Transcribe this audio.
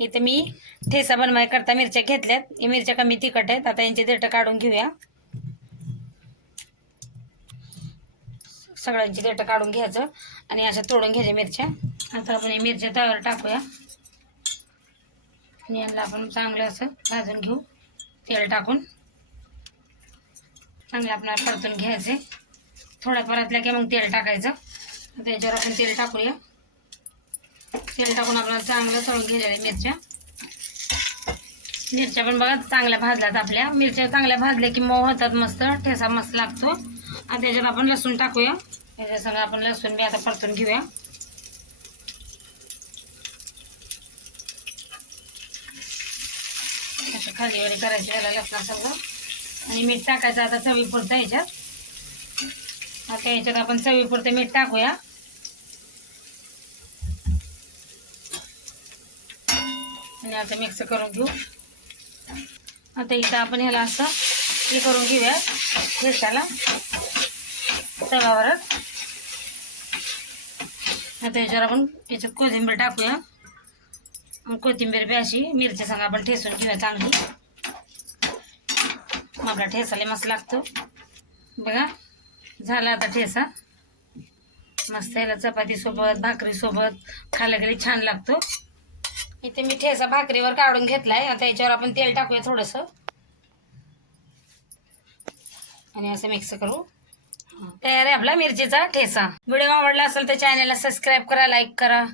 इथं मी ठेसा बनवाय करता मिरच्या घेतल्यात. मिरच्या कमी तिखट आहेत. आता यांची देठं काढून घेऊया. सगळ्यांची देठं काढून घ्यायचं आणि अशा तोडून घ्यायच्या मिरच्या. आता आपण या मिरच्या तव्यावर टाकूया. आणि यांना आपण चांगलं असं भाजून घेऊ. तेल टाकून. चांगलं आपल्याला परतून घ्यायचे थोडा परतल्या की मग तेल टाकायचं. त्याच्यावर आपण तेल टाकूया. तेल टाकून आपल्याला चांगलं तळून घ्यायच्या मिरच्या. मिरच्या पण बघा चांगल्या भाजल्यात आपल्या. मिरच्या चांगल्या भाजल्या की मऊ होतात मस्त ठेसा मस्त लागतो. आणि त्याच्यात आपण लसूण टाकूया. त्याच्या सगळं आपण लसूण बी आता परतून घेऊया. असं खाली वरी करायची त्याला लसणा सगळं. आणि मीठ टाकायचं आता चवीपुरतं ह्याच्यात आता ह्याच्यात आपण चवीपुरतं मीठ टाकूया. आणि आता मिक्स करून घेऊ. आता इथं आपण ह्याला असं हे करून घेऊया. ठेच्याला तव्यावरच. आता ह्याच्यावर आपण याच्यात कोथिंबीर टाकूया. कोथिंबीर बी अशी मिरची संग आपण ठेसून घेऊया चांगली. आपला ठेसाला मस्त लागतो. बघा. झाला आता ठेसा मस्त याला चपातीसोबत भाकरीसोबत खायला गेली छान लागतो. इथे मी ठेसा भाकरीवर काढून घेतलाय. आता याच्यावर आपण तेल टाकूया थोडंसं. आणि असं मिक्स करू. तयार आहे आपला मिरचीचा ठेसा व्हिडिओ आवडला असेल तर चॅनेलला सबस्क्राईब करा लाईक करा.